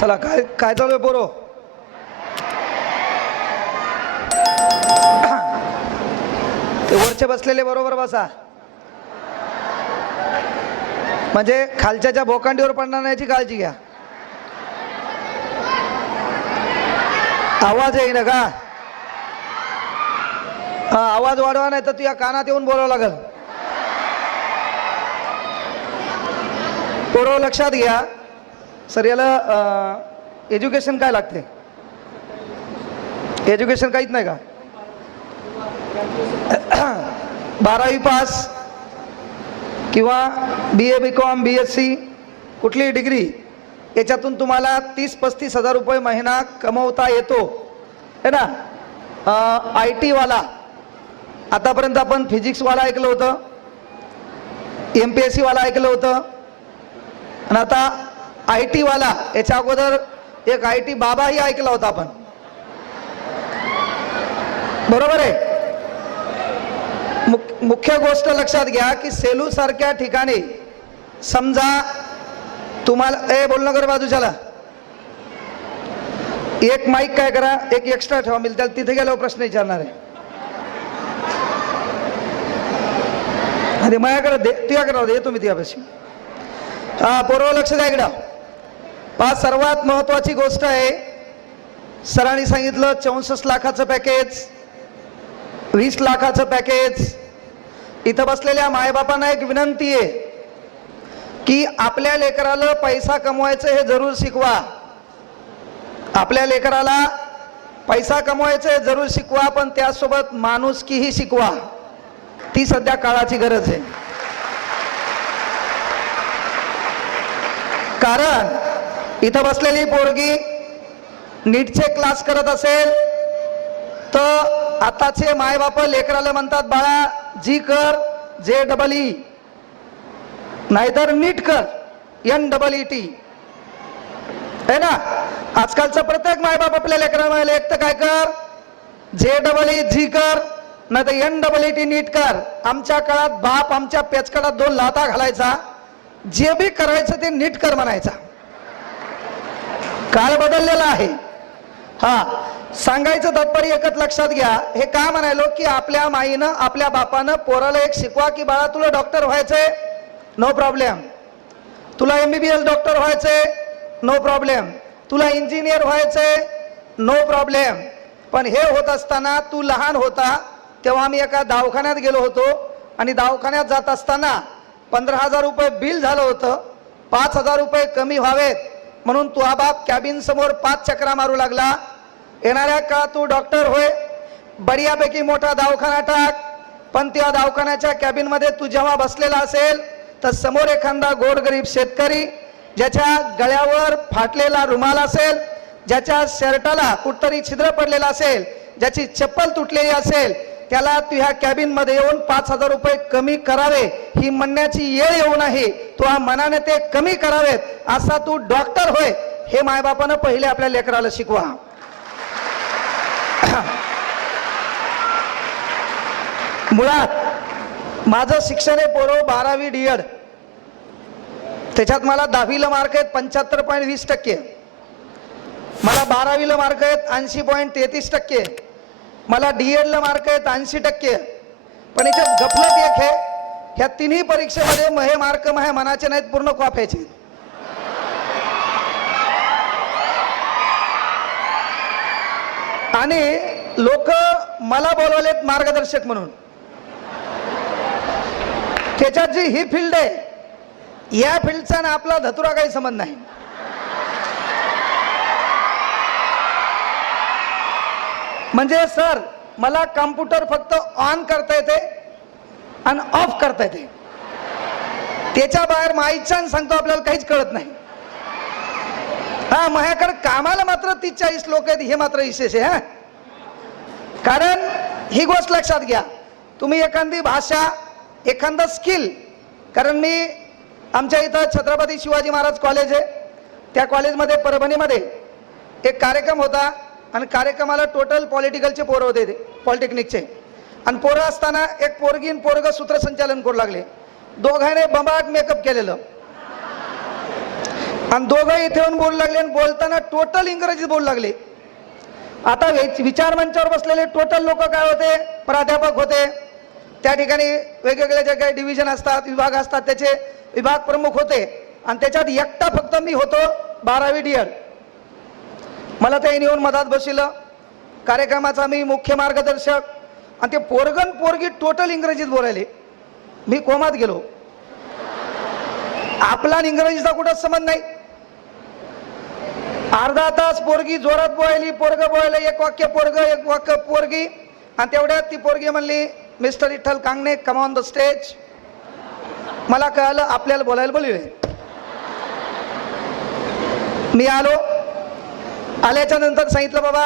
चला काय काय चालू आहे पोरो? ते वरचे बसलेले बरोबर बसा, म्हणजे खालच्याच्या भोकांडीवर पडणार नाही याची काळजी घ्या. आवाज येईना का? हा, आवाज वाढवा नाही तर तुझ्या कानात येऊन बोलावं लागल. पोरो लक्षात घ्या. सर याला एज्युकेशन काय लागते? एज्युकेशन काहीच नाही का? 12वी पास किंवा BA BCom BSc कुठलीही डिग्री, याच्यातून तुम्हाला 30-35 हजार रुपये महिना कमवता येतो है ना. IT वाला, आतापर्यंत आपण फिजिक्सवाला ऐकलं होतं, MPSC वाला ऐकलं होतं, आणि आता IT वाला, याच्या अगोदर एक IT बाबाही ऐकला होता आपण, बरोबर आहे. मुख्य गोष्ट लक्षात घ्या की सेलू सारख्या ठिकाणी समजा तुम्हाला बोलणं कर बाजूच्याला, एक माईक काय करा, एक एक्स्ट्रा ठेवा, मी त्याला तिथे गेल्यावर प्रश्न विचारणार आहे. अरे माझ्याकडे दे, तुझ्याकडे दे, तुम्ही तुझ्यापाशी. हा पोरं लक्ष द्या इकडं. पाच सर्वात महत्वाची गोष्ट आहे, सरांनी सांगितलं 64 लाखाचं पॅकेज, 20 लाखाचं पॅकेज. इथं बसलेल्या मायबापांना एक विनंती आहे की आपल्या लेकराला पैसा कमवायचं हे जरूर शिकवा. आपल्या लेकराला पैसा कमवायचं हे जरूर शिकवा, पण त्यासोबत माणुसकीही शिकवा. ती सध्या काळाची गरज आहे. कारण इथं बसलेली पोरगी नीटचे क्लास करत असेल तर आताचे मायबाप लेकराला म्हणतात, बाळा जी कर JEE, नाहीतर नीट कर NEET है ना. आजकालचा प्रत्येक मायबाप आपल्या लेकराला म्हणाले, एक तर काय कर JEE जी कर, नाही तर NEET नीट कर. आमच्या काळात बाप आमच्या पेचकडात 2 लाथा घालायचा, जे बी करायचं ते नीट कर म्हणायचा. काळ बदललेला आहे. हा, सांगायचं तात्पर्य एकच लक्षात घ्या. हे का म्हणायलो की आपल्या माईनं आपल्या बापानं पोराला एक शिकवा की बाळा तुला डॉक्टर व्हायचंय, नो प्रॉब्लेम. तुला MBBS डॉक्टर व्हायचंय, नो प्रॉब्लेम. तुला इंजिनियर व्हायचंय, नो प्रॉब्लेम. पण हे होत असताना तू लहान होता तेव्हा आम्ही एका दवाखान्यात गेलो होतो, आणि दवाखान्यात जात असताना 15,000 रुपये बिल झालं होतं. 5,000 रुपये कमी व्हावेत म्हणून तुझा बाप कॅबिन समोर 5 चक्रा मारू लागला. येणाऱ्या काळात तू डॉक्टर होय, बऱ्यापैकी मोठा दवाखाना टाक, पण त्या दवाखान्याच्या कॅबिन मध्ये तू जेव्हा बसलेला असेल तर समोर एखादा गोरगरीब शेतकरी, ज्याच्या गळ्यावर फाटलेला रुमाल असेल, ज्याच्या शर्टाला कुठतरी छिद्र पडलेला असेल, ज्याची चप्पल तुटलेली असेल, त्याला तू ह्या कॅबिन मध्ये येऊन 5,000 रुपये कमी करावे ही म्हणण्याची येळ येऊ नये. तुझ्या मनाने ते कमी करावेत, असा तू डॉक्टर होय, हे मायबापानं पहिले आपल्या लेकराला शिकवा. मुळात माझं शिक्षण आहे पोरो 12वी D.Ed, त्याच्यात मला 10वीला मार्क आहेत 75.20%, मला 12वीला मार्क आहेत 80.33%, मला D.Ed ला मार्क आहेत 80%. पण याच्यात गफलत एक आहे, ह्या तिन्ही परीक्षेमध्ये हे मार्क माझ्या मनाचे नाहीत, पूर्ण कॉप्याचे. आणि लोक मला बोलवलेत मार्गदर्शक म्हणून. त्याच्यात जी ही फील्ड आहे, या फील्डचा ना आपला धतुरा काही संबंध नाही. म्हणजे सर मला कॉम्प्युटर फक्त ऑन करता येते आणि ऑफ करता येते, त्याच्या बाहेर माईच्यान सांगतो आपल्याला काहीच कळत नाही. हा, माझ्याकडे कामाला मात्र 30-40 लोक आहेत, हे मात्र विशेष आहे. हा, कारण ही गोष्ट लक्षात घ्या, तुम्ही एखादी भाषा, एखादा स्किल, कारण मी आमच्या इथं छत्रपती शिवाजी महाराज कॉलेज आहे, त्या कॉलेजमध्ये परभणीमध्ये एक कार्यक्रम होता, आणि कार्यक्रमाला टोटल पॉलिटिकलचे पोरं होते, पॉलिटेक्निकचे. आणि पोरं असताना एक पोरगीन पोरग सूत्रसंचालन करू लागले. दोघांनी बंबाट मेकअप केलेलं, आणि दोघं इथे येऊन बोलू लागले आणि बोलताना टोटल इंग्रजीत बोलू लागले. आता विचार मंचावर बसलेले टोटल लोक काय होते, प्राध्यापक होते. त्या ठिकाणी वेगवेगळे जे काही डिव्हिजन असतात, विभाग असतात, त्याचे विभाग प्रमुख होते. आणि त्याच्यात एकटा फक्त मी होतो 12वी DED. मला ते येऊन मधात बसविलं. कार्यक्रमाचा मी मुख्य मार्गदर्शक. आणि ते पोरगन पोरगी टोटल इंग्रजीत बोलायले. मी कोमात गेलो. आपला इंग्रजीचा कुठंच संबंध नाही. अर्धा तास पोरगी जोरात बोलायली, पोरग बोलायला, एक वाक्य पोरग, एक वाक्य पोरगी. आणि तेवढ्यात ती पोरगी म्हणली, mister Vitthal Kangane, come on the stage. मला कळालं आपल्याला बोलायला बोलले. मी आलो. आल्याच्या नंतर सांगितलं, बाबा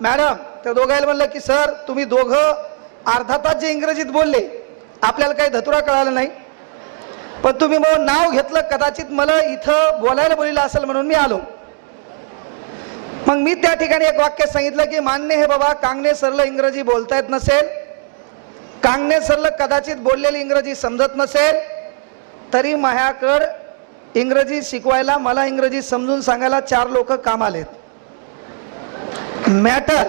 मॅडम, त्या दोघायला म्हणलं की सर तुम्ही दोघं अर्धा तास जे इंग्रजीत बोलले, आपल्याला काही धतुरा कळाला नाही, पण तुम्ही मग नाव घेतलं, कदाचित मला इथं बोलायला बोललं असेल म्हणून मी आलो. मग मी त्या ठिकाणी एक वाक्य सांगितलं की मान्य हे बाबा, कांगणे सरला इंग्रजी बोलता येत नसेल, कांगणे सरला कदाचित बोललेली इंग्रजी समजत नसेल, तरी माझ्याकडं इंग्रजी शिकवायला, मला इंग्रजी समजून सांगायला 4 लोक काम आलेत. मॅटर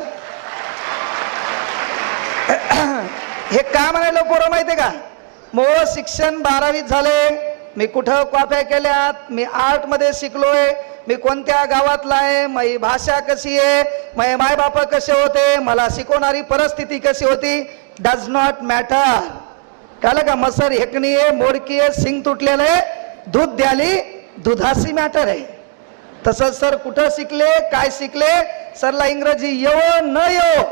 हे का म्हणायला पोरं माहितीये का, मग शिक्षण 12वीत झाले, मी कुठं कॉप्या केल्यात, मी आर्ट मध्ये शिकलोय, मी कोणत्या गावातला आहे, माझी भाषा कशी आहे, माझे माय बाप कसे होते, मला शिकवणारी परिस्थिती कशी होती, डज नॉट मॅटर. कळलं का, मसर हेकणी आहे, मोडकी आहे, सिंग तुटलेलं आहे, दूध द्याली दुधाशी मॅटर आहे. तसंच सर कुठं शिकले, काय शिकले, सरला इंग्रजी येवो न येवो,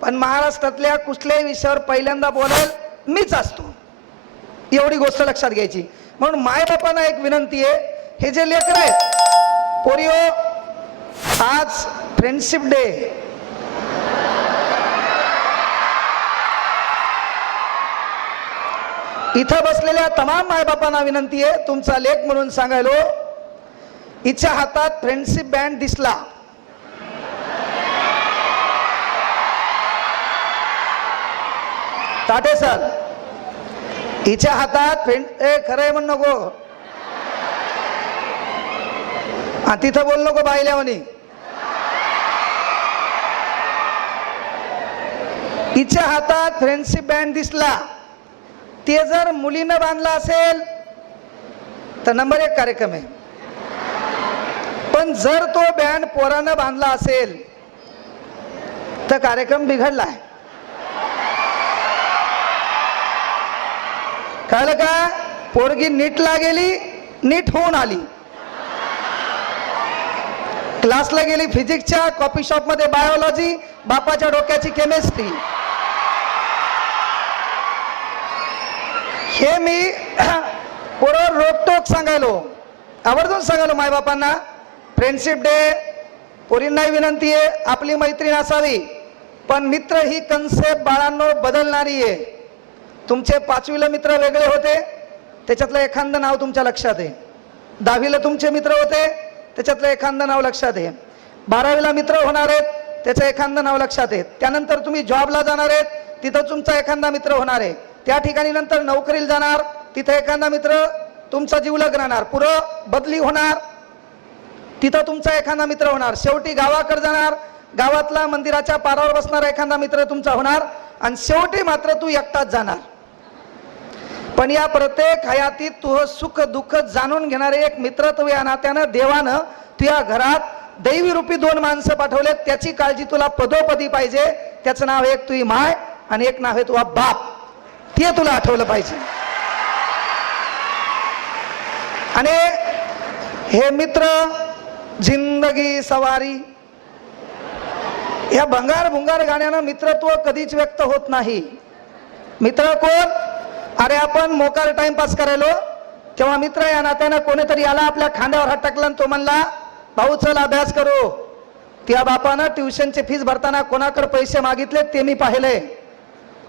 पण महाराष्ट्रातल्या कुठल्याही विषयावर पहिल्यांदा बोलायला मीच असतो, एवढी गोष्ट लक्षात घ्यायची. म्हणून मायबापांना एक विनंती आहे, हे जे लेकर आहेत पोरियो, आज फ्रेंडशिप डे, इथं बसलेल्या तमाम मायबापांना विनंती आहे, तुमचा लेख म्हणून सांगायलो, हिच्या हातात फ्रेंडशिप बँड दिसला, ताटे सर, हिच्या हातात खरंय म्हण नको, तिथं बोल नको बायल्या म्हणे, हिच्या हातात फ्रेंडशिप बँड दिसला, ते जर मुलीनं बांधला असेल तर नंबर 1 कार्यक्रम आहे. पण जर तो बँड पोरानं बांधला असेल तर कार्यक्रम बिघडला आहे. कळलं का, पोरगी नीटला गेली, नीट होऊन आली, क्लासला गेली फिजिक्सच्या, कॉफी शॉप मध्ये बायोलॉजी, बापाच्या डोक्याची केमिस्ट्री. हे मी बरोबर रोकटोक सांगायलो, आवर्जून सांगायलो मायबापांना, फ्रेंडशिप डे, पोरींनाही विनंती आहे, आपली मैत्रीण असावी, पण मित्र ही कन्सेप्ट बाळांनो बदलणारी आहे. तुमचे 5वीला मित्र वेगळे होते, त्याच्यातलं एखादं नाव तुमच्या लक्षात आहे. 10वीला तुमचे मित्र होते, त्याच्यातलं एखादं नाव लक्षात आहे. 12वीला मित्र होणार आहेत, त्याचं एखादं नाव लक्षात आहे. त्यानंतर तुम्ही जॉबला जाणार आहेत, तिथं तुमचा एखादा मित्र होणार आहे. त्या ठिकाणी नंतर नोकरीला जाणार, तिथं एखादा मित्र तुमचा जीवलग राहणार. पुढं बदली होणार, तिथं तुमचा एखादा मित्र होणार. शेवटी गावाकडे जाणार, गावातला मंदिराच्या पारावर बसणारा एखादा मित्र तुमचा होणार, आणि शेवटी मात्र तू एकटाच जाणार. पण या प्रत्येक हयातीत तुझं सुख दुःख जाणून घेणारे एक मित्रत्व या नात्यानं देवानं तुझ्या घरात दैवी रूपी 2 माणसं पाठवलेत. त्याची काळजी तुला पदोपदी पाहिजे. त्याचं नाव एक तुझी माय आणि एक नाव आहे तुझा बाप. ते तुला आठवलं पाहिजे. आणि हे मित्र जिंदगी सवारी, या भंगार भुंगार गाण्यानं मित्रत्व कधीच व्यक्त होत नाही. मित्र कोण, अरे आपण मोकार टाइमपास करायलो तेव्हा मित्र या नात्यानं कोणीतरी आला, आपल्या खांद्यावर हात टाकला आणि तो म्हणला, भाऊ चल अभ्यास करू. त्या बापानं ट्युशनची फीस भरताना कोणाकडे पैसे मागितले ते मी पाहिले.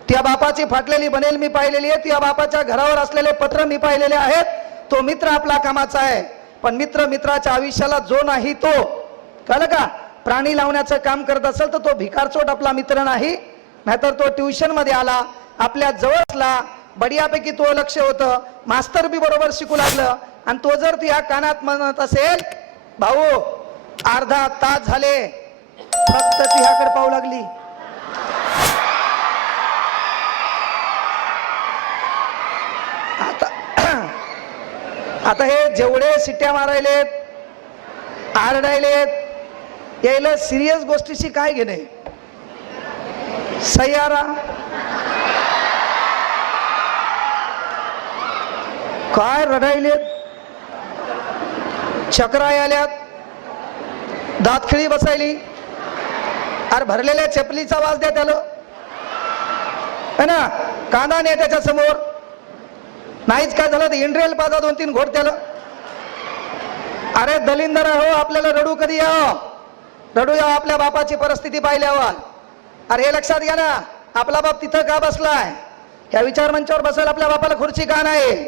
त्या बापाची फाटलेली बनेल मी पाहिलेली आहे. त्या बापाच्या घरावर असलेले पत्र मी पाहिलेले आहेत. तो मित्र आपला कामाचा आहे. पण मित्र मित्राच्या आयुष्याला जो नाही तो, कळलं का, प्राणी लावण्याचं काम करत असेल तर तो भिकारचोट आपला मित्र नाही. नाहीतर तो ट्युशन मध्ये आला, आपल्या जवळला बढियापैकी तो लक्ष होतं, मास्तर बी बरोबर शिकू लागलं. आणि तो जर तुझ्या कानात म्हणत असेल, भाऊ अर्धा तास झाले फक्त तुझ्याकडे पाहू लागली, आता हे जेवढे सिट्या मारायलेत, आरडायलेत, यायला सिरियस गोष्टीशी काय घेणे. सैयारा काय रडायलेत, चक्रा आल्यात, दातखिळी बसायली. अरे भरलेल्या चपलीचा आवाज द्या त्याला, है ना. कांदा नाही त्याच्या समोर, नाहीच काय झालं तर इंड्रेल पाजा 2-3 घोट त्याला. अरे दलिंदर हो, आपल्याला रडू कधी यावं, रडू यावं आपल्या बापाची परिस्थिती पाहिल्यावर. अरे हे लक्षात घ्या ना, आपला बाप तिथं का बसलाय, ह्या विचार मंचावर बसायला आपल्या बापाला खुर्ची का नाही.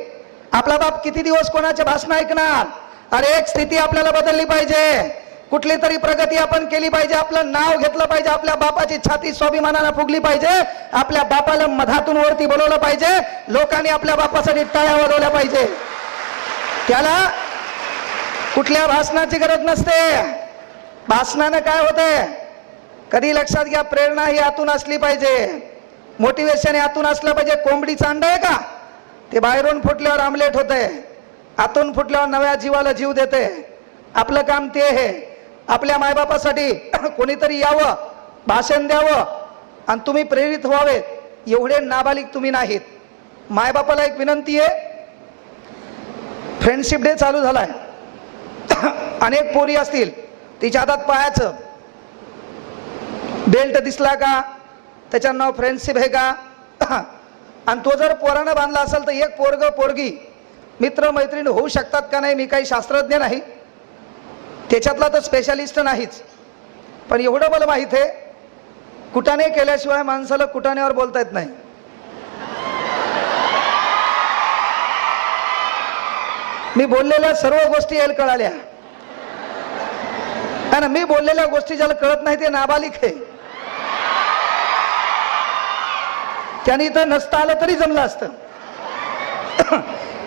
आपला बाप किती दिवस कोणाचे भाषण ऐकणार. अरे एक स्थिती आपल्याला बदलली पाहिजे, कुठली तरी प्रगती आपण केली पाहिजे, आपलं नाव घेतलं पाहिजे, आपल्या बापाची छाती स्वाभिमानाने फुगली पाहिजे, आपल्या बापाला मधातून वरती बोलवलं पाहिजे, लोकांनी आपल्या बापासाठी टाळ्या वाजवल्या पाहिजे. त्याला कुठल्या भाषणाची गरज नसते. भाषणानं काय होते कधी लक्षात घ्या, प्रेरणा ही आतून असली पाहिजे, मोटिवेशन हे आतून असलं पाहिजे. कोंबडीचं अंड आहे का, ते बाहेरून फुटल्यावर आमलेट होते, आतून फुटल्यावर नव्या जीवाला जीव देते. आपलं काम ते आहे, आपल्या मायबापासाठी कोणीतरी यावं, भाषण द्यावं आणि तुम्ही प्रेरित व्हावे. एवढे नाबालिक तुम्ही नाहीत. मायबापाला एक विनंती आहे, फ्रेंडशिप डे चालू झालाय, अनेक पोरी असतील, तिच्या हातात पाहायचं बेल्ट दिसला का, त्याचं नाव फ्रेंडशिप आहे का. आणि तो जर पोरानं बांधला असेल तर एक पोरग पोरगी मित्र मैत्रीण होऊ शकतात का नाही. मी काही शास्त्रज्ञ नाही, त्याच्यातला तर स्पेशालिस्ट नाहीच, पण एवढं मला माहित आहे, कुटाणे केल्याशिवाय माणसाला कुटाण्यावर बोलता येत नाही. मी बोललेल्या सर्व गोष्टी यायला कळाल्या, आणि मी बोललेल्या गोष्टी ज्याला कळत नाही ते नाबालिक आहे. त्यांनी तर नसता आलं तरी जमलं असतं.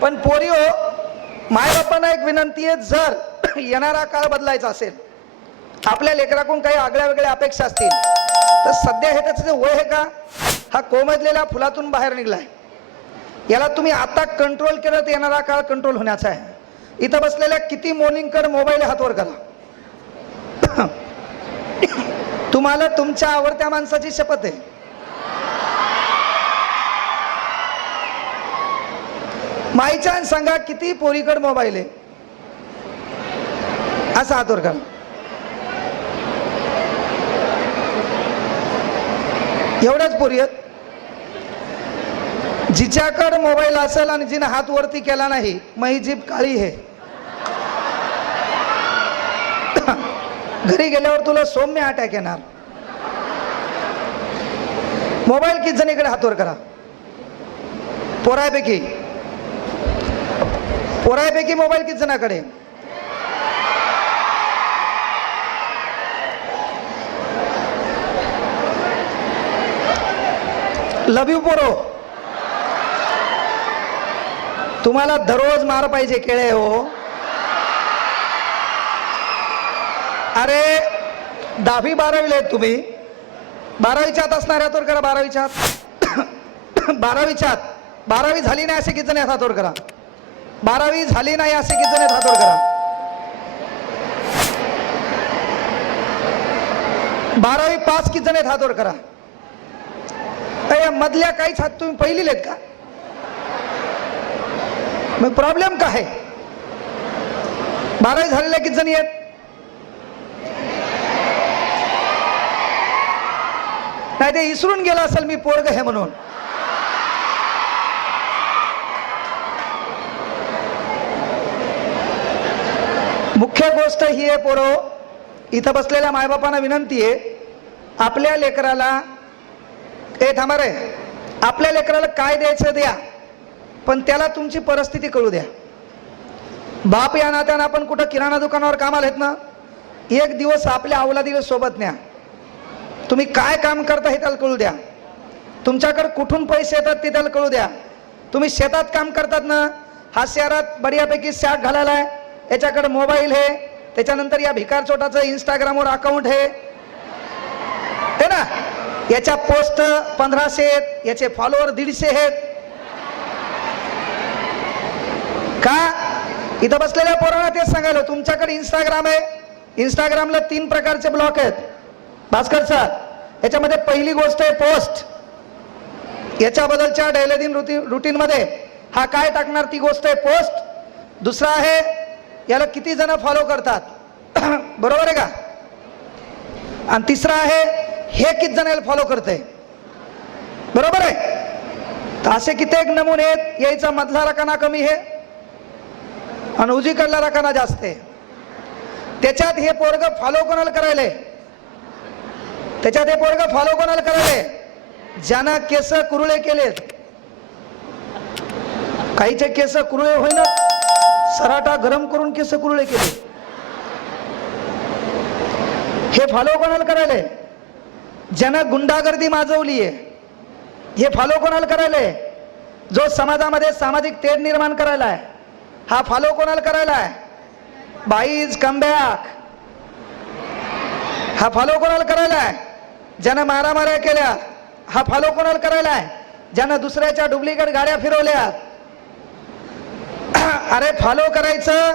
पण पोरी हो, मायबापांना एक विनंती आहे, जर येणारा काळ बदलायचा असेल, आपल्या लेकराकडून काही आगळ्या वेगळ्या अपेक्षा असतील, तर सध्या हे त्याचं वय आहे का, हा कोमजलेल्या फुलातून बाहेर निघलाय, याला तुम्ही आता कंट्रोल केलं तर येणारा काळ कंट्रोल होण्याचा आहे. इथं बसलेल्या किती मोर्निंगकडे मोबाईल हातवर करा, तुम्हाला तुमच्या आवडत्या माणसाची शपथ आहे. माईच्या सांगा किती पोरीकड मोबाईल आहे, असा हातवर करा. एवढ्याच पोरी आहेत, जिच्याकडे मोबाईल असेल आणि जिने हात वरती केला नाही, मग ही जीभ काळी आहे. घरी गेल्यावर तुला सौम्य अटॅक येणार. मोबाईल किती जणीकडे हातवर करा. पोरायपैकी मोबाईल किती जणाकडे. लव यू पोरो, तुम्हाला दररोज मार पाहिजे केळे हो. अरे 10वी 12वीला आहेत तुम्ही, 12वीच्या आत असणाऱ्या हातवर करा. 12वीच्या आत 12वी झाली नाही असे किती जण हातवर करा. 12वी झाली नाही असे किती जण हातवर करा. 12वी पास किती जण हातवर करा. मधल्या काहीच हात तुम्ही पहिली लेत का, मग प्रॉब्लेम काय आहे. 12वी झालेल्या किती जणी आहेत. नाही ते इसरून गेला असेल मी पोरग हे म्हणून. मुख्य गोष्ट ही आहे पोरो, इथं बसलेल्या मायबापांना विनंती आहे, आपल्या लेकराला थांबा रे, आपल्या लेकराला काय द्यायचं द्या, पण त्याला तुमची परिस्थिती कळू द्या. बाप या नात्यानं आपण कुठं किराणा दुकानावर कामाला आहेत ना, एक दिवस आपल्या अवलादीला सोबत न्या. तुम्ही काय काम करता हे त्याला कळू द्या. तुमच्याकडे कुठून पैसे येतात ते त्याला कळू द्या. तुम्ही शेतात काम करतात ना, हा शहरात बढियापैकी शर्ट घालायला आहे, याच्याकडे मोबाईल आहे, त्याच्यानंतर या भिकार चोटाचं इंस्टाग्रामवर अकाउंट आहे ना, याच्या पोस्ट 1500 आहेत, याचे फॉलोअर 150 आहेत. का? इथं बसलेल्या पोरांना तेच सांगायला, तुमच्याकडे इंस्टाग्राम आहे, इंस्टाग्रामला 3 प्रकारचे ब्लॉक आहेत भास्कर सर. याच्यामध्ये पहिली गोष्ट आहे पोस्ट, याच्याबद्दलच्या दैनंदिन रुटीन मध्ये हा काय टाकणार ती गोष्ट आहे पोस्ट. दुसरा आहे याला किती जण फॉलो करतात बरोबर आहे का. आणि तिसरा आहे हे किती जणांना फॉलो करते, बरोबर आहे. तर असे कित्येक नमुने आहेत. याचा मधला रकाना कमी आहे आणि उजवीकडला रकाना जास्त आहे. त्याच्यात हे पोरग फॉलो कोणाला करायले, त्याच्यात हे पोरग फॉलो कोणाला करायले, ज्यानं केस कुरुळे केलेत. काहीचे केस कुरुळे होईना, सराटा गरम करून केस कुरुळे केले. हे फॉलो कोणाला करायले, ज्यानं गुंडागर्दी माजवली आहे. हे फॉलो कोणाला करायले, जो समाजामध्ये सामाजिक तेढ निर्माण करायला आहे. हा फॉलो कोणाला करायला आहे, बाईज कमबॅक. हा फॉलो कोणाला करायला आहे, ज्यानं मारामाऱ्या केल्या. हा फॉलो कोणाला करायला आहे, ज्यानं दुसऱ्याच्या डुप्लिकेट गाड्या फिरवल्या. अरे फॉलो करायचं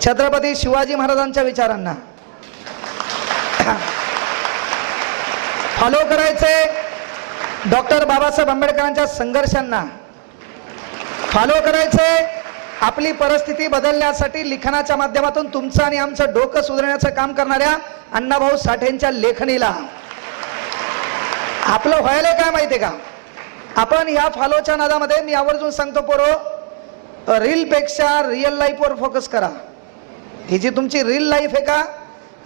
छत्रपती शिवाजी महाराजांच्या विचारांना, फॉलो करायचे डॉक्टर बाबासाहेब आंबेडकरांच्या संघर्षांना, फॉलो करायचे आपली परिस्थिती बदलण्यासाठी लिखाणाच्या माध्यमातून तुमचं आणि आमचं डोकं सुधारण्याचं काम करणाऱ्या अण्णाभाऊ साठेंच्या लेखणीला. आपलं व्हायला काय माहितीये का, आपण या फॉलोच्या नादामध्ये मी आवर्जून सांगतो पोरो, रील पेक्षा रिअल लाईफ वर फोकस करा. ही जी तुमची रील लाईफ आहे का,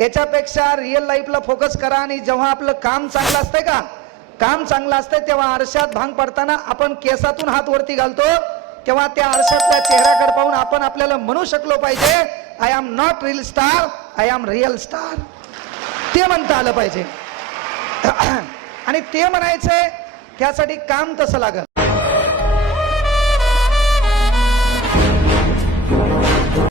याच्यापेक्षा रिअल लाईफला फोकस करा. आणि जेव्हा आपलं काम चांगलं असतंय का, काम चांगलं असतंय तेव्हा आरशात भांग पडताना आपण केसातून हात वरती घालतो, तेव्हा त्या आरशातल्या चेहऱ्याकडे पाहून आपण आपल्याला म्हणू शकलो पाहिजे, I am not reel star, I am real star. ते म्हणता आलं पाहिजे. आणि ते म्हणायचंय त्यासाठी काम तसं लागल.